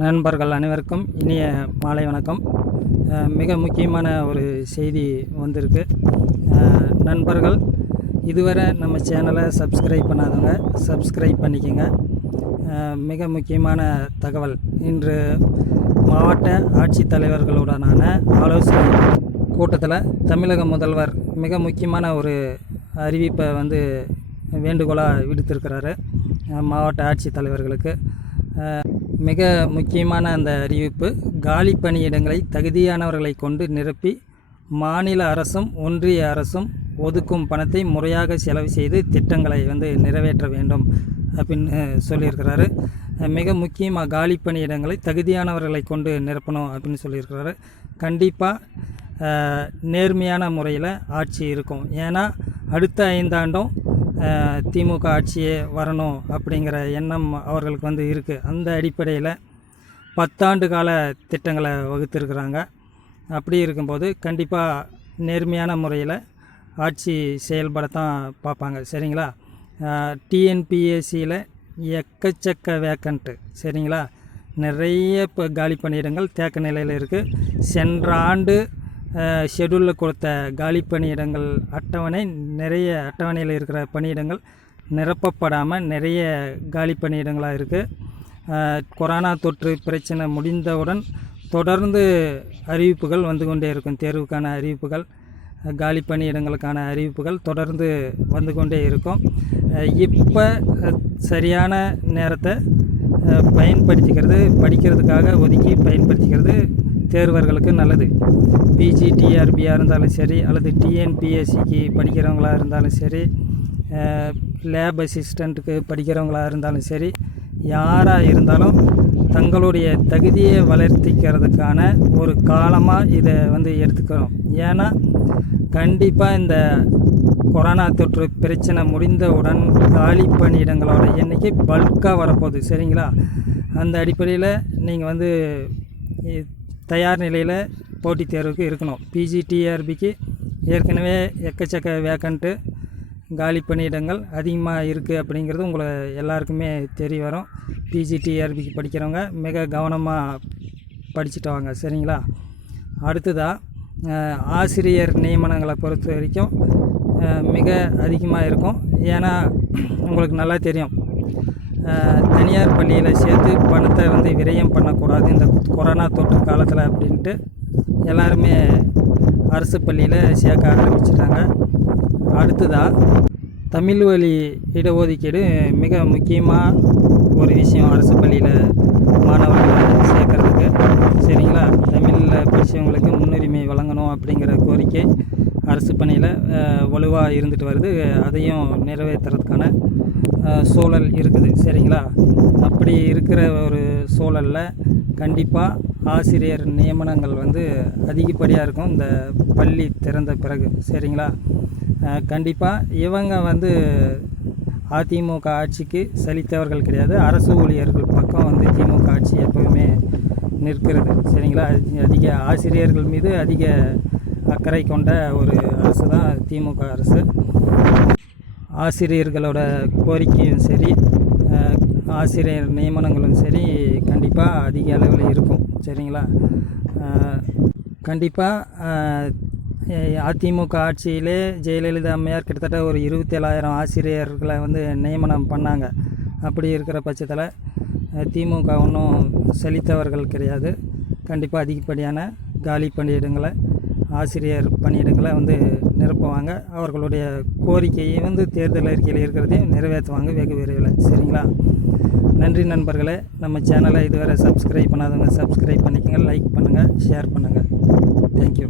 நண்பர்கள் அனைவருக்கும் இனிய மாலை வணக்கம். மிக முக்கியமான ஒரு செய்தி வந்திருக்கு. நண்பர்கள் இதுவரை நம்ம சேனலை சப்ஸ்கிரைப் பண்ணாதவங்க சப்ஸ்கிரைப் பண்ணிக்கோங்க. மிக முக்கியமான தகவல். இன்று மாவட்ட ஆட்சித்தலைவர்களுடனான ஆலோசனை கூட்டத்தில் தமிழக முதல்வர் மிக முக்கியமான ஒரு அறிவிப்பை வந்து வேண்டுகோளாக விடுத்திருக்கிறாரு மாவட்ட ஆட்சித்தலைவர்களுக்கு. மிக முக்கியமான அந்த அறிவிப்பு. காலி பணியிடங்களை தகுதியானவர்களை கொண்டு நிரப்பி மாநில அரசும் ஒன்றிய அரசும் ஒதுக்கும் பணத்தை முறையாக செலவு செய்து திட்டங்களை வந்து நிறைவேற்ற வேண்டும் அப்படின்னு சொல்லியிருக்கிறாரு. மிக முக்கியமாக காலி பணியிடங்களை தகுதியானவர்களை கொண்டு நிரப்பணும் அப்படின்னு சொல்லியிருக்கிறாரு. கண்டிப்பாக நேர்மையான முறையில் ஆட்சி இருக்கும். ஏன்னா அடுத்த ஐந்தாண்டும் திமுக ஆட்சியே வரணும் அப்படிங்கிற எண்ணம் அவர்களுக்கு வந்து இருக்குது அந்த அடிப்படையில் பத்தாண்டு கால திட்டங்களை வகுத்திருக்கிறாங்க. அப்படி இருக்கும்போது கண்டிப்பாக நேர்மையான முறையில் ஆட்சி செயல்படத்தான் பார்ப்பாங்க. சரிங்களா? டிஎன்பிஎஸ்சியில் எக்கச்சக்க வேக்கண்ட்டு சரிங்களா? நிறைய இப்போ காலி பணியிடங்கள் தேக்க நிலையில் இருக்குது சென்ற ஆண்டு ஷெடியூலில் கொடுத்த காலி பணியிடங்கள் அட்டவணை நிறைய அட்டவணையில் இருக்கிற பணியிடங்கள் நிரப்பப்படாமல் நிறைய காலி பணியிடங்களாக இருக்குது கொரோனா தொற்று பிரச்சனை முடிந்தவுடன் தொடர்ந்து அறிவிப்புகள் வந்து கொண்டே இருக்கும். தேர்வுக்கான அறிவிப்புகள் காலி பணியிடங்களுக்கான அறிவிப்புகள் தொடர்ந்து வந்து கொண்டே இருக்கும். இப்போ சரியான நேரத்தை பயன்படுத்திக்கிறது படிக்கிறதுக்காக ஒதுக்கி பயன்படுத்திக்கிறது தேர்வர்களுக்கு நல்லது. பிஜி டிஆர்பியாக இருந்தாலும் சரி அல்லது டிஎன்பிஎஸ்சிக்கு படிக்கிறவங்களாக இருந்தாலும் சரி லேப் அசிஸ்டண்ட்டுக்கு படிக்கிறவங்களாக இருந்தாலும் சரி யாராக இருந்தாலும் தங்களுடைய தகுதியை வளர்த்திக்கிறதுக்கான ஒரு காலமாக இதை வந்து எடுத்துக்கிறோம். ஏன்னா கண்டிப்பாக இந்த கொரோனா தொற்று பிரச்சனை முடிந்தவுடன் காலி பணியிடங்களோட எண்ணிக்கை பல்காக வரப்போகுது சரிங்களா? அந்த அடிப்படையில் நீங்கள் வந்து தயார் நிலையில் போட்டித் தேர்வுக்கு இருக்கணும். பிஜிடிஆர்பிக்கு ஏற்கனவே எக்கச்சக்க வேக்கண்ட்டு காலி பணியிடங்கள் அதிகமாக இருக்குது அப்படிங்கிறது உங்களை எல்லாருக்குமே தெரிய வரும். பிஜிடிஆர்பிக்கு படிக்கிறவங்க மிக கவனமாக படிச்சுட்டு வாங்க சரிங்களா? அடுத்ததாக ஆசிரியர் நியமனங்களை பொறுத்த வரைக்கும் மிக அதிகமாக இருக்கும். ஏன்னா உங்களுக்கு நல்லா தெரியும். பள்ளியில் சேர்த்து பணத்தை வந்து விரயம் பண்ணக்கூடாது. இந்த கொரோனா தொற்று காலத்தில் அப்படின்ட்டு எல்லாருமே அரசு பள்ளியில் சேர்க்க ஆரம்பிச்சிட்டாங்க. அடுத்ததாக தமிழ் வழி இடஒதுக்கீடு மிக முக்கியமாக ஒரு விஷயம் அரசு பள்ளியில் மாணவர்களை சேர்க்கறதுக்கு. சரிங்களா? தமிழில் படித்தவங்களுக்கு முன்னுரிமை வழங்கணும் அப்படிங்கிற கோரிக்கை அரசு பணியில் வலுவாக இருந்துட்டு வருது. அதையும் நிறைவேற்றுறதுக்கான சூழல் இருக்குது சரிங்களா? அப்படி இருக்கிற ஒரு சூழலில் கண்டிப்பாக ஆசிரியர் நியமனங்கள் வந்து அதிகப்படியாக இருக்கும். இந்த பள்ளி திறந்த பிறகு சரிங்களா? கண்டிப்பாக இவங்க வந்து அதிமுக ஆட்சிக்கு சலித்தவர்கள் கிடையாது. அரசு ஊழியர்கள் பக்கம் வந்து திமுக ஆட்சி எப்போவுமே நிற்கிறது சரிங்களா? அதிக ஆசிரியர்கள் மீது அதிக அக்கறை கொண்ட ஒரு அரசு தான் திமுக அரசு. ஆசிரியர்களோட கோரிக்கையும் சரி ஆசிரியர் நியமனங்களும் சரி கண்டிப்பாக அதிக அளவில் இருக்கும். சரிங்களா? கண்டிப்பாக அதிமுக ஆட்சியிலே ஜெயலலிதா அம்மையார் கிட்டத்தட்ட ஒரு இருபத்தேழாயிரம் ஆசிரியர்களை வந்து நியமனம் பண்ணாங்க. அப்படி இருக்கிற பட்சத்தில் திமுக ஒன்றும் செழித்தவர்கள் கிடையாது. கண்டிப்பாக அதிகப்படியான காலி பணியிடங்களை ஆசிரியர் பணியிடங்களை வந்து நிரப்புவாங்க. அவர்களுடைய கோரிக்கையை வந்து தேர்தல் அறிக்கையில் இருக்கிறதையும் நிறைவேற்றுவாங்க வெகு விரைவில். சரிங்களா? நன்றி நண்பர்களே. நம்ம சேனலை இதுவரை சப்ஸ்கிரைப் பண்ணாதவங்க சப்ஸ்கிரைப் பண்ணிக்கோங்க லைக் பண்ணுங்கள் ஷேர் பண்ணுங்கள் தேங்க்யூ